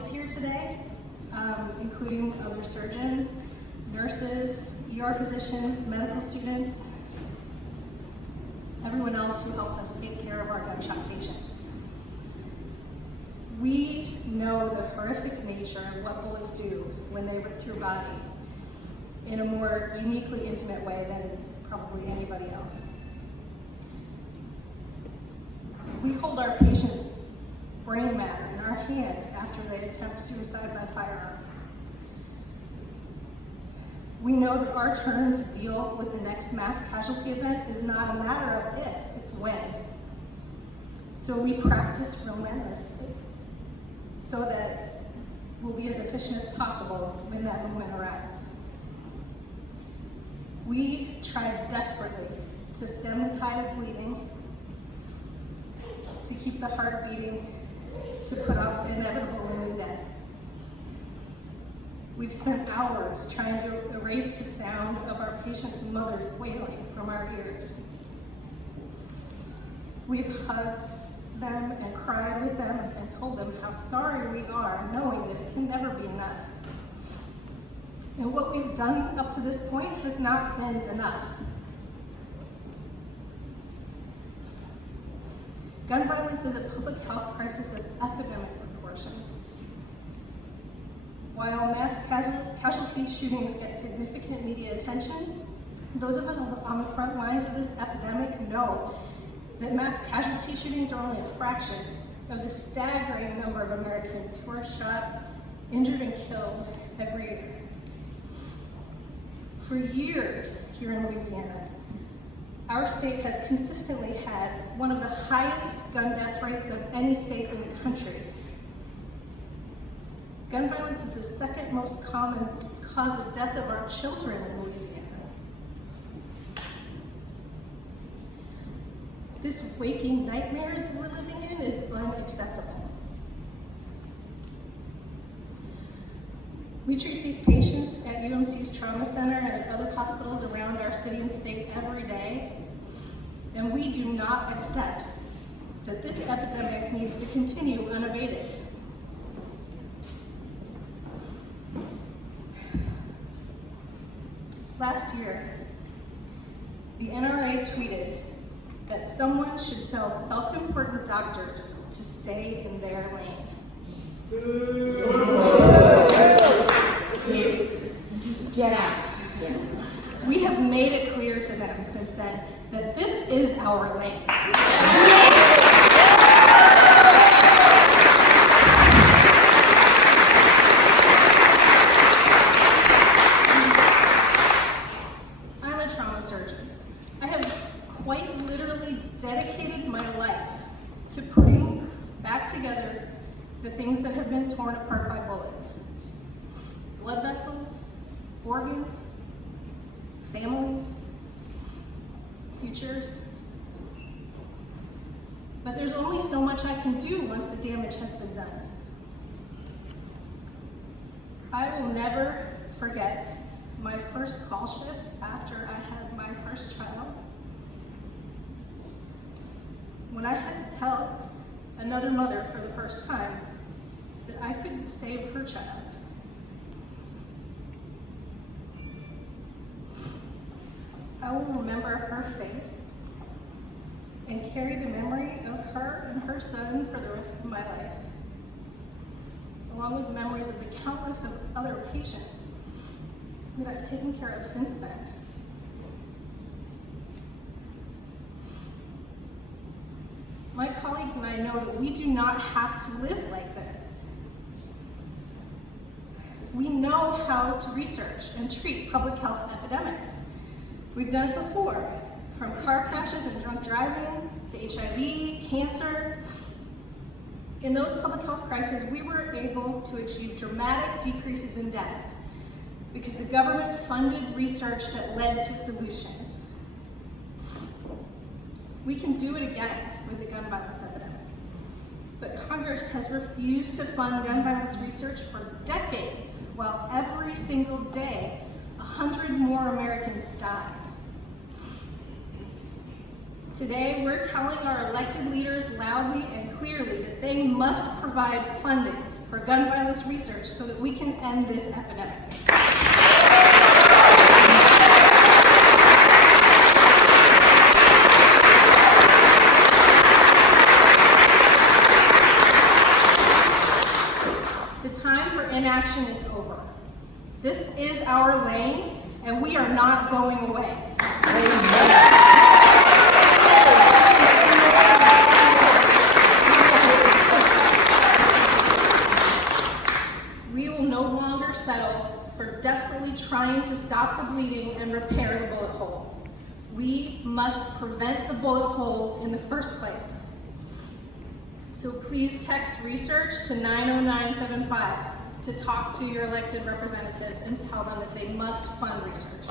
colleagues here today, including other surgeons, nurses, ER physicians, medical students, everyone else who helps us take care of our gunshot patients. We know the horrific nature of what bullets do when they rip through bodies in a more uniquely intimate way than probably anybody else. We hold our patients' brain matter in our hands after they attempt suicide by firearm. We know that our turn to deal with the next mass casualty event is not a matter of if, it's when. So we practice relentlessly so that we'll be as efficient as possible when that moment arrives. We tried desperately to stem the tide of bleeding, to keep the heart beating, to put off inevitable looming death. We've spent hours trying to erase the sound of our patients' mothers wailing from our ears. We've hugged them and cried with them and told them how sorry we are, knowing that it can never be enough. And what we've done up to this point has not been enough. Gun violence is a public health crisis of epidemic proportions. While mass casualty shootings get significant media attention, those of us on the front lines of this epidemic know that mass casualty shootings are only a fraction of the staggering number of Americans who are shot, injured, and killed every year. For years here in Louisiana, our state has consistently had one of the highest gun death rates of any state in the country. Gun violence is the second most common cause of death of our children in Louisiana. This waking nightmare that we're living in is unacceptable. We treat these patients at UMC's Trauma Center and at other hospitals around our city and state every day, and we do not accept that this epidemic needs to continue unabated. Last year, the NRA tweeted that someone should sell self-important doctors to stay in their lane. Get out. Yeah. We have made it clear to them since then that this is our lane. I'm a trauma surgeon. I have quite literally dedicated my life to putting back together the things that have been torn apart by bullets. Blood vessels, organs, families, futures. But there's only so much I can do once the damage has been done. I will never forget my first call shift after I had my first child, when I had to tell another mother for the first time that I could save her child. I will remember her face and carry the memory of her and her son for the rest of my life, along with memories of the countless of other patients that I've taken care of since then. My colleagues and I know that we do not have to live like this. We know how to research and treat public health epidemics. We've done it before, from car crashes and drunk driving to HIV, cancer. In those public health crises, we were able to achieve dramatic decreases in deaths because the government funded research that led to solutions. We can do it again with the gun violence epidemic. But Congress has refused to fund gun violence research for decades, while every single day, 100 more Americans died. Today, we're telling our elected leaders loudly and clearly that they must provide funding for gun violence this research so that we can end this epidemic. The time for inaction is over. This is our lane, and we are not going away. We will no longer settle for desperately trying to stop the bleeding and repair the bullet holes. We must prevent the bullet holes in the first place. So please text research to 90975 to talk to your elected representatives and tell them that they must fund research.